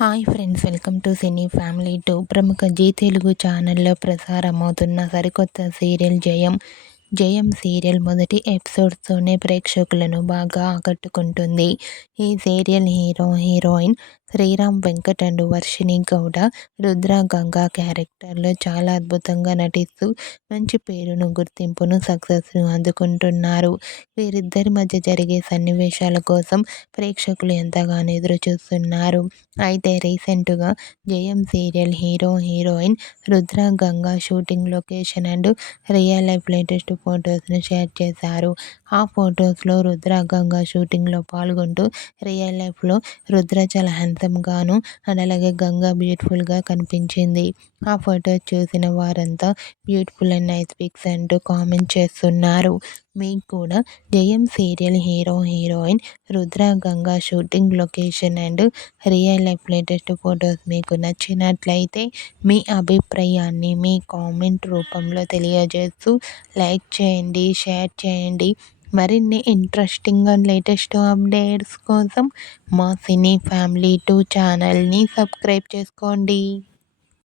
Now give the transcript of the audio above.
Hi friends, welcome to cine family two. ప్రముఖ G Telugu ఛానల్లో ప్రసారమవుతున్న సరికొత్త సీరియల్ జయం. జయం సీరియల్ మొదటి ఎపిసోడ్స్తోనే ప్రేక్షకులను బాగా ఆకట్టుకుంటుంది. ఈ serial heroine Sriram Venkat and Varshini Gowda Rudra Ganga క్యారెక్టర్లో చాలా అద్భుతంగా నటిస్తూ మంచి పేరును, గుర్తింపును, సక్సెస్ను అందుకుంటున్నారు. వీరిద్దరి మధ్య జరిగే సన్నివేశాల కోసం ప్రేక్షకులు ఎంతగానో ఎదురు చూస్తున్నారు. అయితే రీసెంట్గా Jayam serial heroine Rudra Ganga shooting location and real life latest ఫొటోస్ను షేర్ చేశారు. ఆ ఫొటోస్లో రుద్ర గంగా షూటింగ్లో పాల్గొంటూ రియల్ లైఫ్లో రుద్ర చాలా హ్యాండ్సమ్గాను అండ్ అలాగే గంగా బ్యూటిఫుల్గా కనిపించింది. ఆ ఫొటోస్ చూసిన వారంతా బ్యూటిఫుల్ అండ్ నైస్ పిక్స్ అంటూ కామెంట్ చేస్తున్నారు. మీకు కూడా జయం serial heroine Rudra Ganga shooting location and real life latest photos మీకు నచ్చినట్లయితే మీ అభిప్రాయాన్ని మీ కామెంట్ రూపంలో తెలియజేస్తూ లైక్ చేయండి, షేర్ చేయండి. మరిన్ని ఇంట్రెస్టింగ్ అండ్ లేటెస్ట్ అప్డేట్స్ కోసం మా సినీ ఫ్యామిలీ టూ ఛానల్ని సబ్స్క్రైబ్ చేసుకోండి.